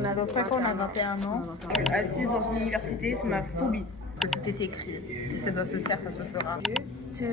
On a 25 ans, on a 21 ans. Je suis assise dans une université, c'est ma phobie. Que tout est écrit. Si ça doit se faire, ça se fera. Je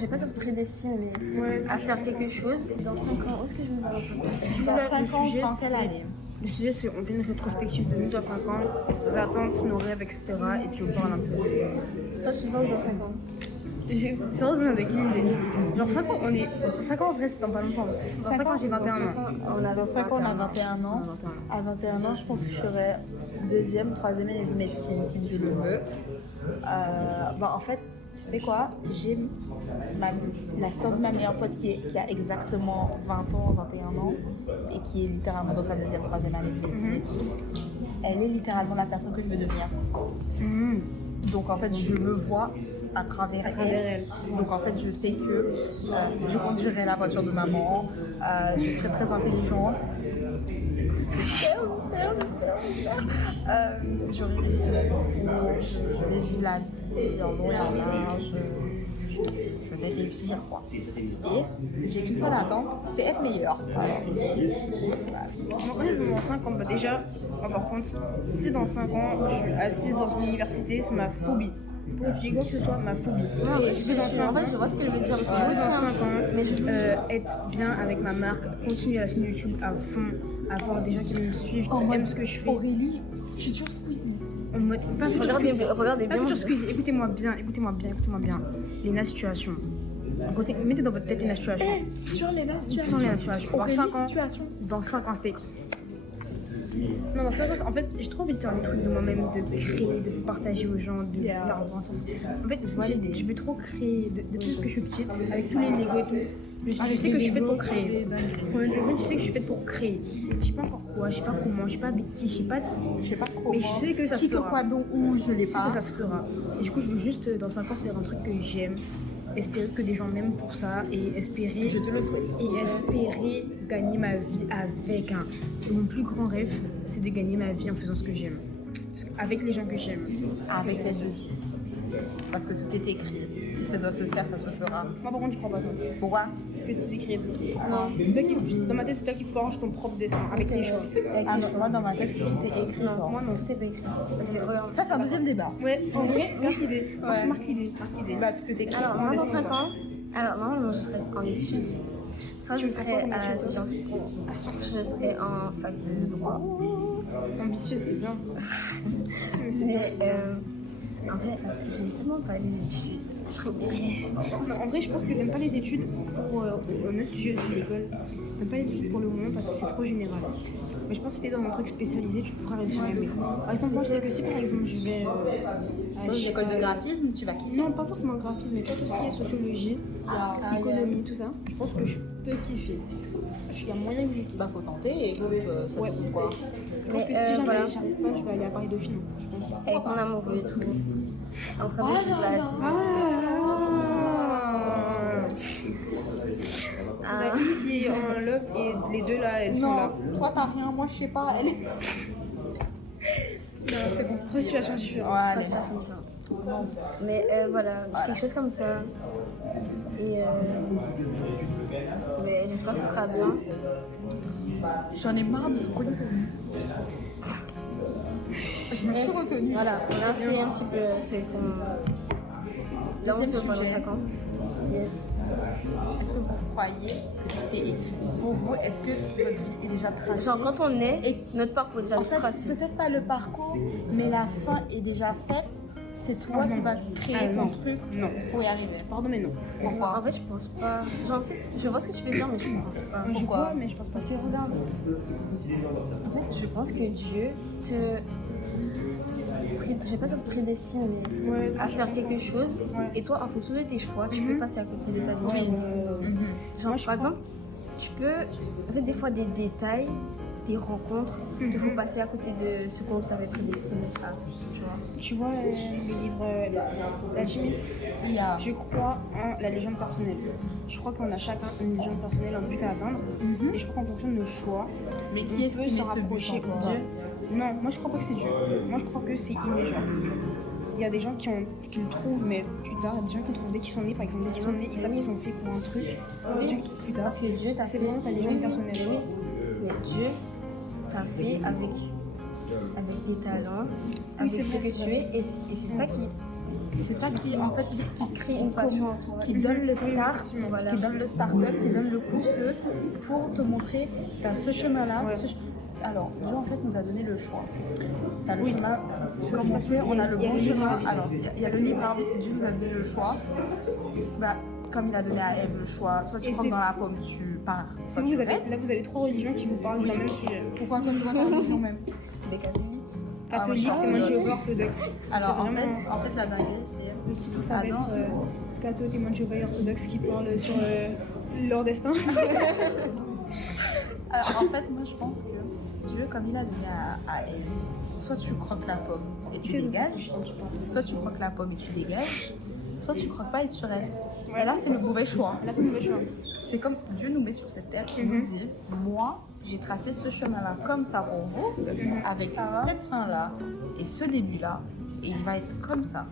vais pas dire que prédestine, mais à faire quelque chose dans 5 ans. Où est-ce que je me vois dans 5 ans? Dans 5 ans, je pense quelle année? Le sujet, c'est on fait une rétrospective de nous dans 5 ans, nos attentes, nos rêves, etc. Et puis on parle un peu. Toi, tu te vois où dans 5 ans? Sérieusement, avec une idée. Genre 5 ans, 5 ans en vrai, c'est dans pas longtemps. Dans 5 ans, j'ai 21 ans. On a 25 ans, on a 21 ans. À 21 ans, je pense que je serai deuxième, troisième année de médecine, si Dieu le veut. En fait, tu sais quoi? J'ai la sœur de ma meilleure pote qui a exactement 20 ans, 21 ans, et qui est littéralement dans sa deuxième, troisième année de médecine. Elle est littéralement la personne que je veux devenir. Donc en fait, je me vois à travers elle. Donc en fait, je sais que je conduirai la voiture de maman, je serai très intelligente. J'aurais réussi mon concours, je vais vivre la vie en long et en large, je vais réussir quoi. Et j'ai qu'une seule attente, c'est être meilleure. En vrai, dans 5 ans, déjà, par contre, si dans 5 ans, je suis assise dans une université, c'est ma phobie. Pour étudier quoi que ce soit, ma phobie. En fait, je vois ce qu'elle veut dire. Parce que dans 5 ans, être bien avec ma marque, continuer la chaîne YouTube à fond, avoir des gens qui me suivent, qui aiment ce que je fais. Aurélie, future Squeezie. Regardez bien. Future Squeezie, écoutez-moi bien. Léna Situation. Mettez dans votre tête Léna Situation. Sur les situations. Dans 5 ans, c'était. Non, dans 5 ans, en fait, j'ai trop envie de faire des trucs de moi-même, de créer, de partager aux gens, de faire ensemble. En fait, je veux trop créer, depuis que je suis petite, avec tous les Lego et tout. Je sais que je suis faite pour créer. Je sais que je suis faite pour créer. Je sais pas encore quoi, je sais pas comment, je sais pas avec qui, je sais pas comment. Mais je sais que ça se fera. Quoi donc où je l'ai pas. Je sais que ça se fera. Et du coup, je veux juste, dans 5 ans, faire un truc que j'aime. Espérer que des gens m'aiment pour ça et espérer, je te le souhaite. Et espérer gagner ma vie avec un. Mon plus grand rêve, c'est de gagner ma vie en faisant ce que j'aime. Avec les gens que j'aime. Avec les gens. Parce que tout est écrit. Si ça doit se faire, ça se fera. Moi, par contre, je crois pas ça. Pourquoi? Que tout est écrit. Non. C'est toi qui, dans ma tête, c'est toi qui forges ton propre destin avec tes choix. Moi, dans ma tête, tout est écrit. Moi, non. Tout est pas écrit. Parce que regarde. Ça, c'est un deuxième débat. Ouais, en vrai, marque l'idée. Ouais. Marque l'idée. Bah, tout est écrit. Alors, moi, dans 5 ans, normalement, je serais en études. Soit je serais à Sciences Po, je serais en fac de droit. Ambitieux, c'est bien. Mais en vrai, j'aime tellement pas les études. Je serais obligée. En vrai, je pense que j'aime pas les études pour notre sujet aussi l'école. J'aime pas les études pour le moment parce que c'est trop général. Mais je pense que si t'es dans un truc spécialisé, tu pourras réussir à aimer. Par exemple, moi je sais que si par exemple je vais dans une école de graphisme, tu vas kiffer. Non, pas forcément graphisme, mais pas tout ce qui est sociologie, économie, tout ça. Je pense que je peux kiffer. Il y a moyen que je kiffe. Bah, faut tenter et ça trouve quoi. Je pense que si jamais j'arrive pas, je vais aller à Paris Dauphine, je pense. Avec mon amoureux et tout. En train de vivre la vie. La qui est en love et les deux là, elles sont là. Toi t'as rien, moi je sais pas, elle est. Non, c'est bon, trois situations différentes. Trois situations différentes. Mais voilà, c'est quelque chose comme ça. Et mais j'espère que ce sera bien. J'en ai marre de ce collier. Je me suis retenue. Voilà, on a fait un petit peu. C'est qu'on. Là, on se voit dans 5 ans. Yes. Est-ce que vous croyez que tout est écrit? Pour vous, est-ce que votre vie est déjà tracée? Genre, quand on est, notre parcours est déjà tracé. Peut-être pas le parcours, mais la fin est déjà faite. C'est toi qui vas créer ton truc pour y arriver. Pardon, mais non. Pourquoi? En fait, je pense pas. Genre, en fait, je vois ce que tu veux dire, mais je pense pas. Pourquoi? Mais je pense pas que regarde. En fait, je pense que Dieu te. Je vais pas dire prédestine, mais à faire quelque chose. Et toi, en fonction de tes choix, tu peux passer à côté de ta vie. Genre, par exemple, tu peux. En fait, des fois, des détails, des rencontres, te font passer à côté de ce qu'on t'avait prédestiné à. Tu vois le livre d'Alchimiste, je crois en la légende personnelle. Je crois qu'on a chacun une légende personnelle, un but à atteindre. Et je crois qu'en fonction de nos choix, mais qui est-ce qui se rapprocher de Dieu? Non, moi je crois pas que c'est Dieu. Moi je crois que c'est immédiat. Il y a des gens qui le trouvent, mais plus tard, il y a des gens qui le trouvent dès qu'ils sont nés. Par exemple, dès qu'ils sont nés, ils savent qu'ils sont faits pour un truc. Plus tard, Parce que Dieu t'a c'est vraiment ta légende personnelle. Mais Dieu t'as fait avec tes talents, avec ce que tu es, et c'est ça qui. C'est ça qui, en fait, qui crée une passion, qui donne le start, qui donne le start-up, qui donne le coup de feu pour te montrer que ce chemin-là. Alors, Dieu en fait nous a donné le choix. T'as le chemin, comme on a le bon chemin. Alors, il y a le libre arbitre, Dieu nous a donné le choix. Bah, comme il a donné à Ève le choix, soit tu rentres dans la pomme, tu pars. Là, vous avez 3 religions qui vous parlent du même sujet. Pourquoi toi, c'est quoi ta religion même? Des catholiques. Catholique, témoin de Jéhovah, orthodoxe. Alors, en fait, la dinguerie, c'est. Tout ça va être catholique, témoin de Jéhovah et orthodoxe qui parlent sur leur destin. Alors, en fait, moi, je pense que Dieu, comme il a donné à Ève, soit tu croques la pomme et tu dégages, soit tu croques la pomme et tu dégages, soit tu croques pas et tu restes. Elle a fait le mauvais choix. C'est comme Dieu nous met sur cette terre et nous dit, moi, j'ai tracé ce chemin-là comme ça pour vous, avec cette fin-là et ce début-là, et il va être comme ça.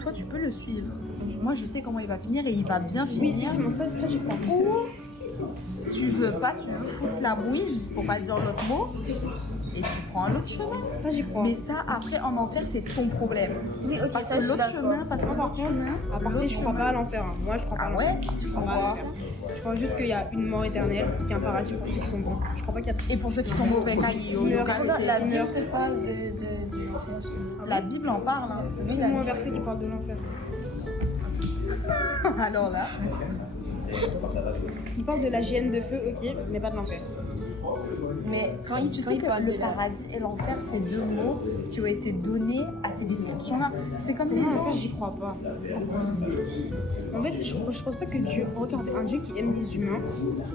Toi, tu peux le suivre. Moi, je sais comment il va finir et il va bien finir. Oui, ça j'ai pas. Ou tu veux foutre la bouille, pour pas dire l'autre mot, et tu prends un autre chemin. Ça, j'y crois. Mais ça, après, en enfer, c'est ton problème. Oui, ok, parce ça, que je suis l'autre chemin, parce que par contre, à part je crois pas à l'enfer. Moi, je crois pas à l'enfer. Je crois pas à l'enfer. Je crois juste qu'il y a une mort éternelle, qu'il y a un paradis pour ceux qui sont bons. Je crois pas qu'il y a. Et pour ceux qui sont mauvais, la Bible te parle de l'enfer. La Bible en parle. Hein. Il y a un verset qui parle de l'enfer. Alors là. Il parle de la géhenne de feu, ok, mais pas de l'enfer. Mais tu sais que le paradis et l'enfer, c'est deux mots qui ont été donnés à ces descriptions-là. C'est comme les en fait, j'y crois pas. En fait, je pense pas que Dieu, regarde, un Dieu qui aime les humains,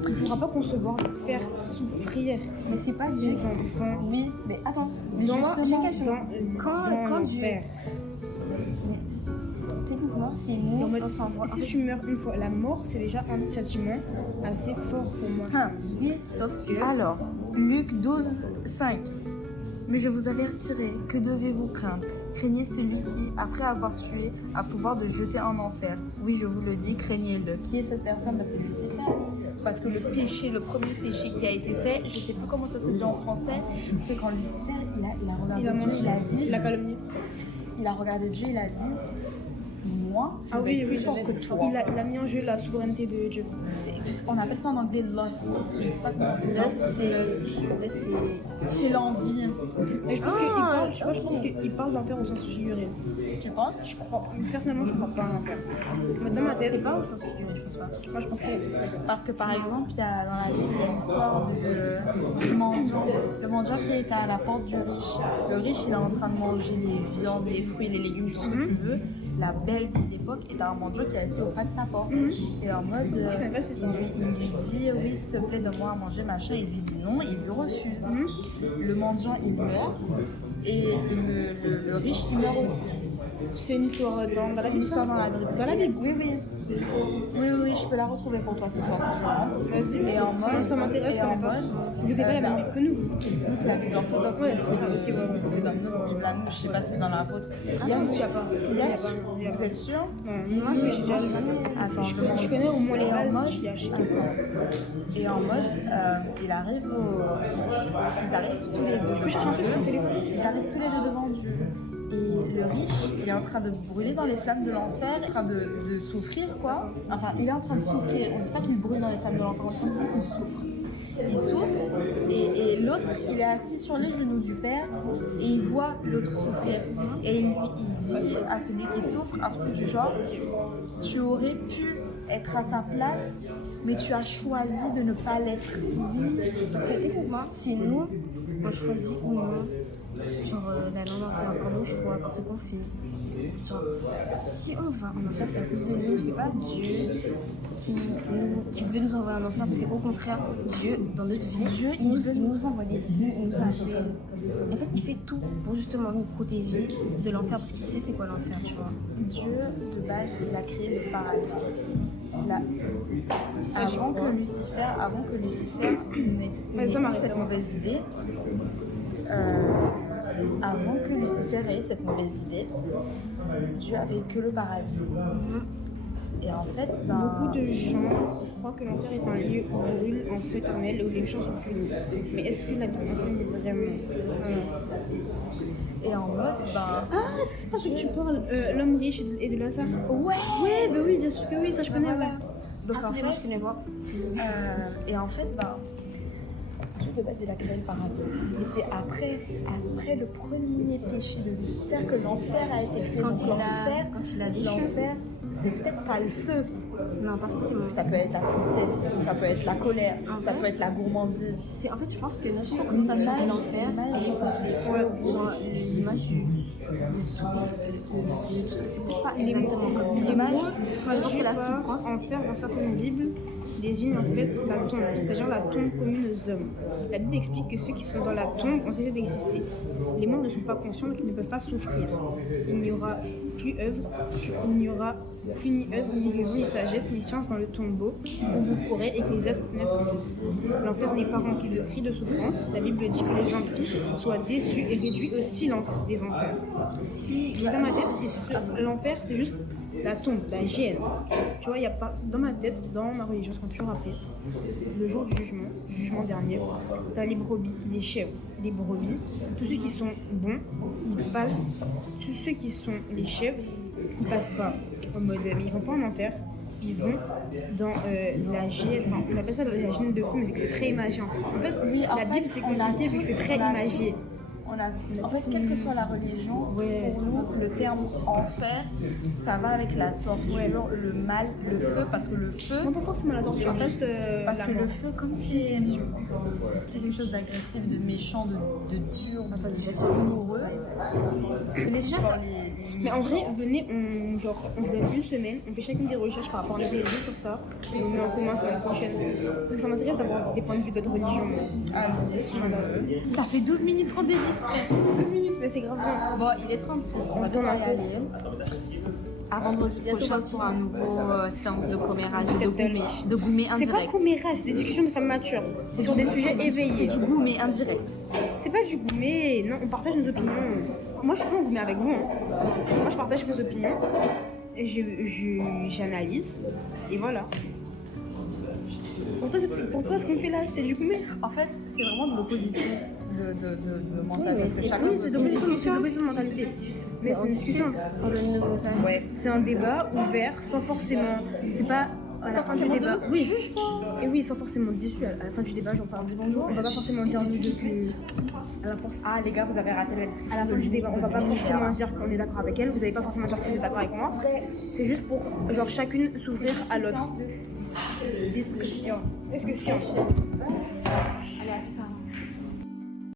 il ne pourra pas concevoir de faire souffrir. Mais c'est pas ses enfants. Oui, mais attends. Mais Quand Dieu. Techniquement, c'est nous. Si tu meurs une fois, la mort, c'est déjà un châtiment assez fort pour moi. Oui, sauf que. Alors, Luc 12, 5. Mais je vous avertirai, que devez-vous craindre? Craignez celui qui, après avoir tué, a pouvoir de jeter en enfer. Oui, je vous le dis, craignez-le. Qui est cette personne? C'est Lucifer. Parce que le premier péché qui a été fait, je ne sais plus comment ça se dit en français, c'est quand Lucifer, il a menti, il a calomnié. Il a regardé Dieu, il a dit, moi, je vais être plus fort que toi. Il a mis en jeu la souveraineté de Dieu. On appelle ça en anglais lust. Je sais pas comment dire. C'est l'envie. Mais je pense qu'il parle d'enfer au sens figuré. Tu penses? Personnellement, je crois pas à l'enfer. Dans ma tête, c'est pas au sens figuré, je pense pas. Moi, je pense que c'est parce que par exemple, dans la Bible, il y a l'histoire du mendiant. Le mendiant qui était à la porte du riche. Le riche, il est en train de manger les viandes, les fruits, les légumes, tout ce que tu veux. La belle vie d'époque est un mendiant qui est assis au pas de sa porte. Et en mode, il lui dit oui, s'il te plaît, donne-moi à manger, machin. Il lui dit non, il lui refuse. Le mendiant, il meurt. Et le riche, il meurt aussi. C'est une histoire dans la Bible. Dans la Bible, oui. Oui, je peux la retrouver pour toi ce soir. Vas-y, et en mode, ça m'intéresse, je connais pas. Vous n'avez pas la même Bible que nous. Nous, c'est la Bible orthodoxe. Ouais, c'est pour ça. C'est dans notre Bible à nous, je sais pas si c'est dans la vôtre. Il y a pas. Vous êtes sûr? Moi, j'ai déjà. Attends, je connais au moins les bases. Et en mode, ils arrivent tous les deux devant Dieu. Ils arrivent tous les deux devant Dieu. Et le riche, il est en train de brûler dans les flammes de l'enfer, en train de souffrir, quoi. Enfin, il est en train de souffrir. On ne dit pas qu'il brûle dans les flammes de l'enfer, on dit qu'il souffre. Il souffre, et l'autre, il est assis sur les genoux du père, et il voit l'autre souffrir. Et il dit à celui qui souffre un truc du genre, tu aurais pu être à sa place, mais tu as choisi de ne pas l'être. Parce que techniquement, si nous, on choisit ou non, genre d'aller en enfer, par nos choix, par ce qu'on fait. Genre, si on va en enfer, c'est à cause de nous, c'est pas Dieu qui veut nous envoyer en enfer, parce qu'au contraire, Dieu, dans notre vie, Dieu, il nous envoie des signes, il nous appelle. En fait, il fait tout pour justement nous protéger de l'enfer, parce qu'il sait c'est quoi l'enfer, tu vois. Dieu, de base, il a créé le paradis. Avant que Lucifer n'ait cette mauvaise idée, avant que Lucifer ait cette mauvaise idée, Dieu avait que le paradis. Et en fait, ben, Beaucoup de gens croient que l'enfer est un lieu où brûle en feu éternel où les méchants sont punis. Mais est-ce que la Bible enseigne vraiment? et en mode, ben, Ah, est-ce que c'est pas ce que tu parles l'homme riche et de Lazare? ouais. Ouais, bah oui, bien sûr que oui, ça je connais. Voilà. Ouais. Donc en Attendez, moi je fait, connais pas. et en fait, ben, Dieu de base il a créé le paradis. Et c'est après le premier péché de Lucifer que l'enfer a été créé. Quand Donc il a déchu. l'enfer, c'est peut-être pas le feu. Non, pas forcément. Ça peut être la tristesse, ça peut être la colère, ça peut être la gourmandise. En fait, je pense que notre représentation de l'enfer, elle est faussée. Genre, l'image de tout ça, c'est peut-être pas exactement comme ça. Les mots, Moi, je pense que la souffrance. enfer dans certaines Bibles désigne en fait la tombe, c'est-à-dire la tombe commune aux hommes. La Bible explique que ceux qui sont dans la tombe ont cessé d'exister. Les morts ne sont pas conscients donc ils ne peuvent pas souffrir. Il n'y aura plus œuvre, il n'y aura plus ni œuvre, ni raison, ni sagesse, ni science dans le tombeau où vous pourrez, Ecclésiaste 9:10. L'enfer n'est pas rempli de cris de souffrance. La Bible dit que les impies soient déçus et réduits au silence des enfers. Si dans ma tête, l'enfer c'est juste la tombe, la géhenne. Tu vois, il y a pas dans ma tête, dans ma religion, ce qu'on a toujours appelé le jour du jugement dernier. T'as les brebis, les chèvres, les brebis. Tous ceux qui sont bons, ils passent. Tous ceux qui sont les chèvres, ils passent pas en mode, mais ils vont pas en enfer. Ils vont dans la géhenne, enfin on appelle ça la géhenne de feu, mais c'est que c'est très imagé en fait. En fait, Oui, en la fait, Bible c'est on l'a compliqué vu que c'est très imagé. En fait, quelle que soit la religion, Ouais. pour nous, le terme enfer, ça va avec la torture, le mal, le feu, parce que le feu, Non, pas forcément la torture, En fait, juste parce la que le mort. feu, comme c'est quelque chose d'agressif, de méchant, de dur, de douloureux. Mais déjà, Mais en vrai, venez, on se donne une semaine, on fait chacune des recherches par rapport à la religion sur ça, et on met en commun la semaine prochaine. Parce que ça m'intéresse d'avoir des points de vue d'autres religions. ça fait 12 minutes 30 minutes. 12 minutes, mais c'est grave bien. Bon, il est 36, on va devoir y aller. À vendredi prochain pour un nouveau séance de commérage et de gourmet C'est pas indirect. commérage, c'est des discussions de femmes matures. C'est sur des sujets éveillés. C'est du gourmet indirect. C'est pas du gourmet, non, on partage nos opinions. Moi, je suis pas en gourmet avec vous. Hein. Moi, je partage vos opinions, et j'analyse, et voilà. Pour toi, ce qu'on fait là, c'est du gourmet? En fait, c'est vraiment de l'opposition de mentalité. Parce que chacun Oui, se c'est fait de l'opposition de mentalité. Mais c'est une discussion. Ouais, c'est un débat ouvert, sans forcément. C'est pas à la fin du débat. Oui, et oui, sans forcément dissu. À la fin du débat, j'en parle, dis bonjour. On va pas forcément dire nous deux plus. À la force. Ah, les gars, vous avez raté la discussion. À la fin du débat, on va pas forcément dire qu'on est d'accord avec elle. Vous allez pas forcément dire que vous êtes d'accord avec moi. C'est juste pour, genre, chacune s'ouvrir à l'autre. Discussion. Discussion.